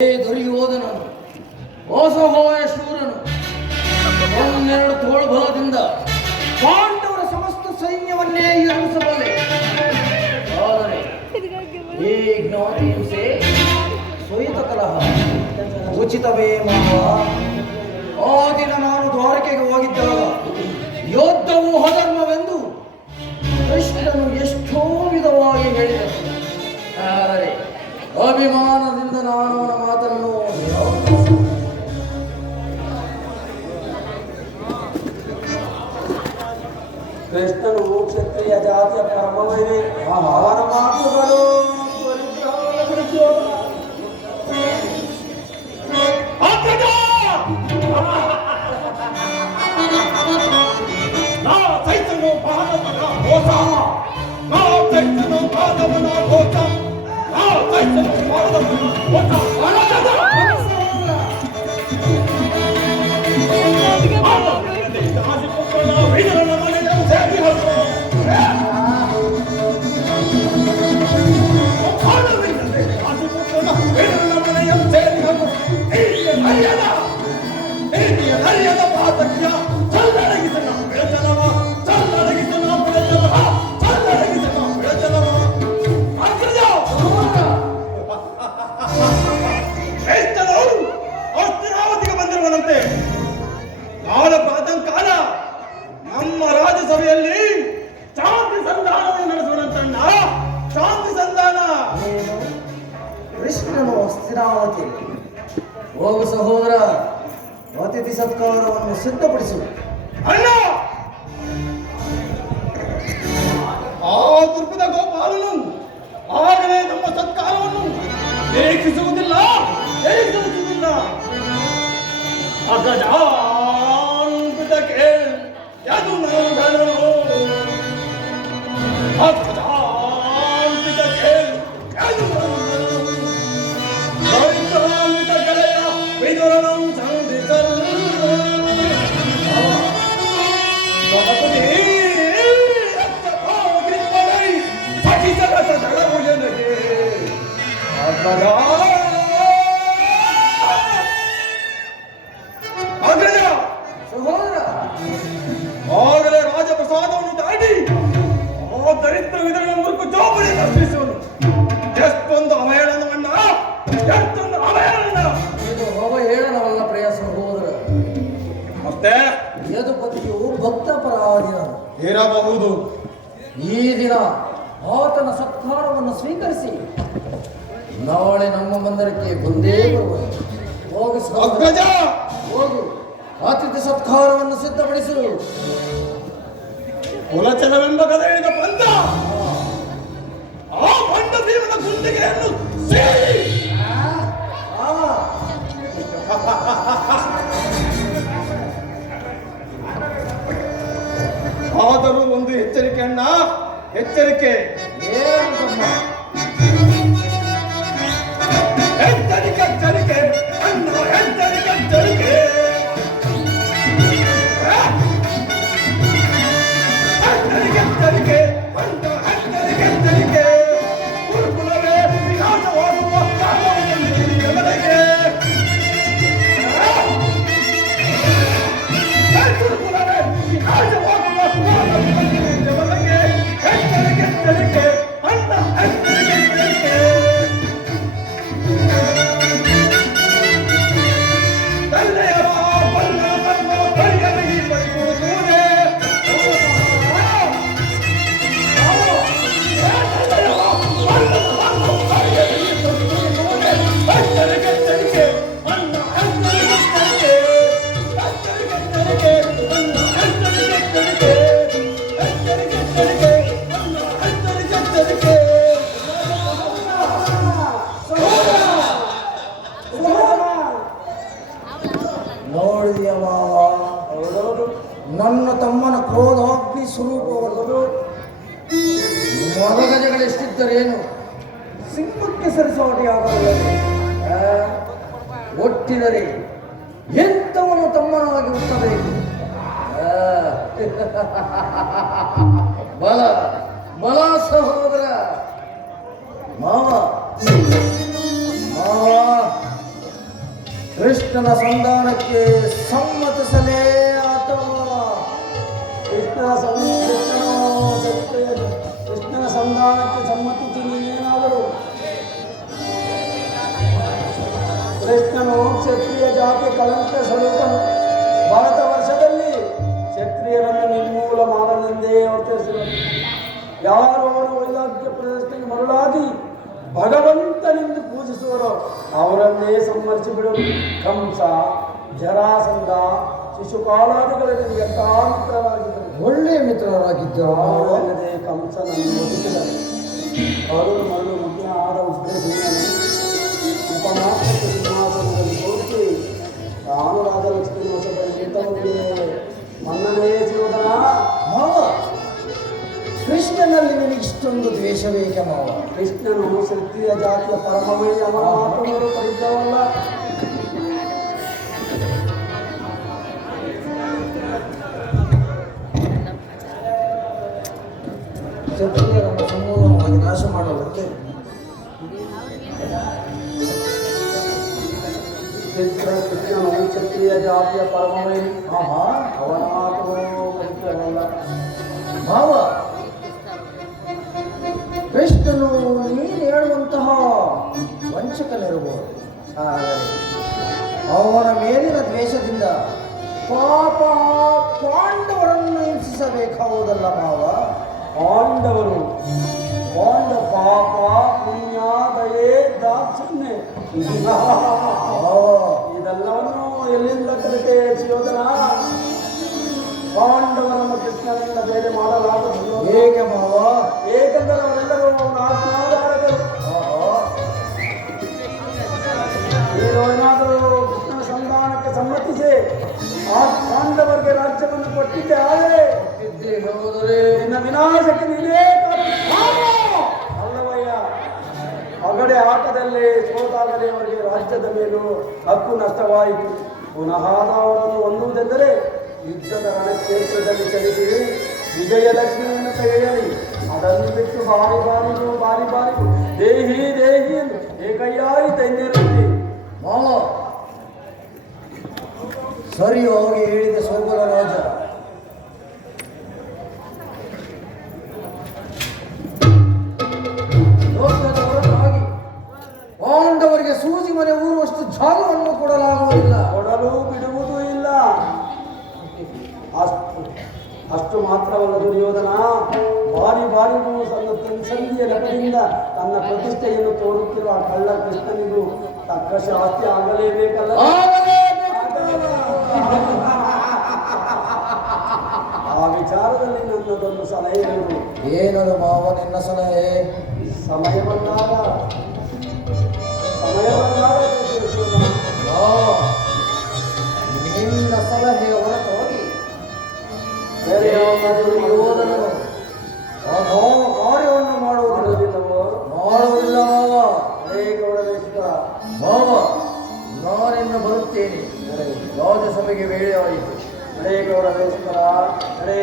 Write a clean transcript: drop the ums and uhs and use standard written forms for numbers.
ದುರ್ಯೋಧನನು ಅಸಹಾಯ ಶೂರನು ಒಂದೆರಡು ತೋಳು ಬಲದಿಂದ ಪಾಂಡವರ ಸಮಸ್ತ ಸೈನ್ಯವನ್ನೇ ಎದುರಿಸಬಲ್ಲೆ. ಆದರೆ ಈ ಜ್ಞಾತಿ ಹಿಂಸೆ ಸೊಯಿತ ಕಲಹ ಉಚಿತವೇ ಮಾವ? ಆ ದಿನ ನಾನು ದ್ವಾರಕೆಗೆ ಹೋಗಿದ್ದಾಗ ಯೋಧವು ಅಧರ್ಮವೆಂದು ಕೃಷ್ಣನು ಎಷ್ಟೋ ವಿಧವಾಗಿ ಹೇಳಿದನು. ಆದರೆ ಅಭಿಮಾನದಿಂದ ನಾನು ಅವನ ಮಾತನ್ನು ಕೃಷ್ಣನು ಕ್ಷತ್ರಿಯ ಜಾತಿಯ ಪರಮವೇ. ಅವನ ಮಾತುಗಳು ನಮ್ಮ ರಾಜ್ಯಸಭೆಯಲ್ಲಿ ಶಾಂತಿ ಸಂಧಾನವನ್ನು ನಡೆಸೋಣಂತಣ್ಣ. ಶಾಂತಿ ಸಂಧಾನ. ಕೃಷ್ಣನು ಹಸ್ತಿನಾವತಿ ಹೋಗು ಸಹೋದರ, ಅತಿಥಿ ಸತ್ಕಾರವನ್ನು ಸಿದ್ಧಪಡಿಸು. ಅಣ್ಣ, ಆ ದುರ್ಗದ ಗೋಪಾಲನು ಆಗಲೇ ನಮ್ಮ ಸತ್ಕಾರವನ್ನು ನಿರೀಕ್ಷಿಸುವುದಿಲ್ಲ. ಅಗಜಾನ್ವಿತಕ್ಕೆ ಯದು ನಂದನು, ಅಗಜಾನ್ವಿತಕ್ಕೆ ಯದು ನಂದನು, ದೈತ್ಯಾನ್ವಿತ ಗೆಳೆಯ ವಿದುರನಂ ಸಂಧಿಸಲು ಆಗಲೇ ರಾಜಪ್ರಸಾದವನ್ನು ದಾಟಿ ಆ ದರಿದ್ರ ವಿಧಗಳ ಮುರುಕು ಜೋಬಳಿ ದರ್ಶಿಸುವನು. ಎಷ್ಟೊಂದು ಅವಹೇಳನ ಅಣ್ಣ, ಎಷ್ಟೊಂದು ಅವಹೇಳನ. ಇದು ಅವಹೇಳನವಲ್ಲ ಪ್ರಿಯ ಸಹೋದರ. ಮತ್ತೆ ಯದುಪತಿಯು ಭಕ್ತ ಪರಾಧೀನ ಇರಬಹುದು. ಈ ದಿನ ಆತನ ಸತ್ಕಾರವನ್ನು ಸ್ವೀಕರಿಸಿ ನಾಳೆ ನಮ್ಮ ಮಂದಿರಕ್ಕೆ ಬಂದೇ ಬರುವುದು. ಹೋಗಿ ಅಗ್ರಜ, ಹೋಗು, ಅತಿಥಿ ಸತ್ಕಾರವನ್ನು ಸಿದ್ಧಪಡಿಸು. ಕುಲಚಲವೆಂಬ ಗದೆಯಿಂದ ಬಂದ ಆ ಬಂಡ ಭೀಮನ ಗುಂಡಿಗೆಯನ್ನು ಸೇರಿ ಆದರೂ ಒಂದು ಎಚ್ಚರಿಕೆ ಅಣ್ಣ, ಎಚ್ಚರಿಕೆ. ಎಚ್ಚರಿಕೆ ಎಚ್ಚರಿಕೆ ಅಣ್ಣ, ಎಚ್ಚರಿಕೆ ಎಚ್ಚರಿಕೆ. ಎಚ್ಚರಿಕೆ ಅಣ್ಣ, ಎಚ್ಚರಿಕೆ ಎಚ್ಚರಿಕೆ. ಗುರುಕುಲವೇ ವಿನಾಶವಾಗುವ ಕಾಲಕ್ಕೆ ಗುರುಕುಲವೇ ವಿನಾಶವಾಗುವ ಕಾಲಕ್ಕೆ ಎಚ್ಚರಿಕೆ ಎಚ್ಚರಿಕೆ ಅಣ್ಣ, ಎಚ್ಚರಿಕೆ ಎಚ್ಚರಿಕೆ. ನೋಡಿದೆಯವ, ನನ್ನ ತಮ್ಮನ ಕ್ರೋಧಾಗ್ನಿ ಸ್ವರೂಪವನ್ನು ಮದಗಜಗಳೆಷ್ಟಿದ್ದರೇನು ಸಿಂಹಕ್ಕೆ ಸರಿಸಾಟಿಯಾಗಲ್ಲ. ಒಟ್ಟಿದರೆ ಎಂಥವನು ತಮ್ಮನಾಗಿ ಹುಟ್ಟಬೇಕು. ಬಲ ಬಲ ಸಹೋದರ. ಮಾವ ಮಾವ ಕೃಷ್ಣನ ಸಂಧಾನಕ್ಕೆ ಸಮ್ಮತಿಸಲೇ ಅಥವಾ ಕೃಷ್ಣನ ಸಂಧಾನಕ್ಕೆ ಸಮ್ಮತಿಸಿ ನೀನೇನಾದರೂ ಕೃಷ್ಣನು ಕ್ಷತ್ರಿಯ ಜಾತಿ ಕಳಂಕ ಸ್ವರೂಪನು ಭಾರತ ವರ್ಷದಲ್ಲಿ ಕ್ಷತ್ರಿಯರನ್ನು ನಿರ್ಮೂಲ ಮಾಡಲೆಂದೇ ಅವತರಿಸಿದರು. ಯಾರು ಅವರು ವೈರಾಗ್ಯ ಪ್ರದರ್ಶನೆಗೆ ಮರುಳಾಗಿ ಭಗವಂತನೆಂದು ಪೂಜಿಸುವರೋ ಅವರನ್ನೇ ಸಂಹರಿಸಿಬಿಡಲು ಕಂಸ, ಜರಾಸಂಧ, ಶಿಶುಪಾಲಾದಿಗಳಲ್ಲಿ ಎಂಥ ಮಿತ್ರರಾಗಿದ್ದರು. ಒಳ್ಳೆಯ ಮಿತ್ರರಾಗಿದ್ದರು. ಅಲ್ಲದೆ ಕಂಸನನ್ನು ಒದಿಸಿದರು. ಅವರು ಮರಳು ಮುಖ್ಯ ಆದ ಉಗ್ರಸೇನನು ಉಪನಾಥ ಸಿಂಹಾಸನದಲ್ಲಿ ಕೂರಿಸಿ ತಾನು ರಾಜಲಕ್ಷ್ಮಿ ವಶದಲ್ಲಿ ಮನ್ನನೇ ಸಿರುವುದನ ಮಾವ, ಕೃಷ್ಣನಲ್ಲಿ ನಿನಗಿಷ್ಟೊಂದು ದ್ವೇಷವೇಕೆ ಮಾವ? ಕೃಷ್ಣನು ಕ್ಷತ್ರಿಯ ಜಾತಿಯ ಪರಮವೇ ಅವನ ಮಾತುಗಳು ಪರಿದ್ದವಲ್ಲ. ಕ್ಷತ್ರಿಯರನ್ನು ಸಮೂಲವಾಗಿ ನಾಶ ಮಾಡಲಂತೆ ಕೃಷ್ಣನು ಕ್ಷತ್ರಿಯ ಜಾತಿಯ ಪರಮವೇ ಅವನ ಮಾತುಗಳು ಪರಿದ್ದವಲ್ಲ. ಮಾವ, ಕೃಷ್ಣನು ನೀನು ಹೇಳುವಂತಹ ವಂಚಕನಿರಬಹುದು. ಆದರೆ ಅವನ ಮೇಲಿನ ದ್ವೇಷದಿಂದ ಪಾಪ ಪಾಂಡವರನ್ನು ಹಿಂಸಿಸಬೇಕಾಗುವುದಲ್ಲ ಮಾವ. ಪಾಂಡವರು ಪಾಪ ಪುಣ್ಯ ದಯೆ ದಾಕ್ಷಿಣ್ಯ ಇದೆಲ್ಲವನ್ನು ಎಲ್ಲಿಂದ ಕಲಿತೆ ಸುಯೋಧನ? ಪಾಂಡವರನ್ನು ಕೃಷ್ಣನಿಂದ ಬೇರೆ ಮಾಡಲಾಗುವುದು. ಹೇಗೆ ಮಾವ? ಏಕೆಂದರೆ ಅವರೆಲ್ಲರೂ ಅವನ ಆತ್ಮಾಧಾರಕರು. ನೀನು ಏನಾದರೂ ಕೃಷ್ಣನ ಸಂಧಾನಕ್ಕೆ ಸಮ್ಮತಿಸಿ ಆ ಪಾಂಡವರಿಗೆ ರಾಜ್ಯವನ್ನು ಕೊಟ್ಟಿದ್ದೆ ಆದರೆ ನಿನ್ನ ವಿನಾಶಕ್ಕೆ ನೀನೇ ಅಲ್ಲವಯ್ಯ. ಅಗಡೆ ಆಟದಲ್ಲಿ ಸೋತಾಗಲೇ ಅವರಿಗೆ ರಾಜ್ಯದ ಮೇಲೂ ಹಕ್ಕು ನಷ್ಟವಾಯಿತು. ಪುನಃ ಅವರನ್ನು ಹೊಂದುವುದೆಂದರೆ ಯುದ್ಧದ ರಣಕ್ಷೇತ್ರದಲ್ಲಿ ಚಲಿಸಿ ವಿಜಯಲಕ್ಷ್ಮಿಯನ್ನು ತೆಗೆಯಲಿ. ಅದನ್ನು ಬಿಟ್ಟು ಬಾರಿ ದೇಹಿ ಎಂದು ಏಕಯ್ಯಾಗಿ ತಂದಿರಲಿ. ಮಾವ, ಸರಿಯಾಗಿ ಹೇಳಿದ ಸೋಬರ ರಾಜ. ಲೋಕದವರಾಗಿ ಪಾಂಡವರಿಗೆ ಸೂಜಿ ಮನೆ ಊರುವಷ್ಟು ಜಾಗವನ್ನು ಕೊಡಲಾಗುವುದಿಲ್ಲ, ಕೊಡಲು ಬಿಡುವುದೂ ಇಲ್ಲ. ಅಷ್ಟು ಮಾತ್ರವಲ್ಲ, ದುರ್ಯೋಧನ ಬಾರಿಗೂ ತನ್ನ ಸಂಧಿಯ ನೆಪದಿಂದ ತನ್ನ ಪ್ರತಿಷ್ಠೆಯನ್ನು ತೋರುತ್ತಿರುವ ಆ ಕಳ್ಳ ಕೃಷ್ಣನಿಗೂ ತಕ್ಕ ಶಾಸ್ತಿ ಆಗಲೇಬೇಕಲ್ಲ. ಆ ವಿಚಾರದಲ್ಲಿ ನನ್ನದೊಂದು ಸಲಹೆ ಇರುವುದು. ಏನದು ಮಾವ ನಿನ್ನ ಸಲಹೆ? ಸಮಯ ಬಂದಾಗ ನಿನ್ನ ಸಲಹೆಯ ಹೊರತಾಗಿ ಬೇರೆ ಯೋಧನನು ಕಾರ್ಯವನ್ನು ಮಾಡುವುದಿಲ್ಲವೋ? ಮಾಡುವುದಿಲ್ಲ ಮಾವ. ಮಾವ, ನಾನಿನ್ನು ಬರುತ್ತೇನೆ. ರಾಜಸಭೆಗೆ ವೇಳೆ ಆಯಿತು. ನಡೆ ಗೌಡ ವೇಶ್ವರ, ನಡೆ.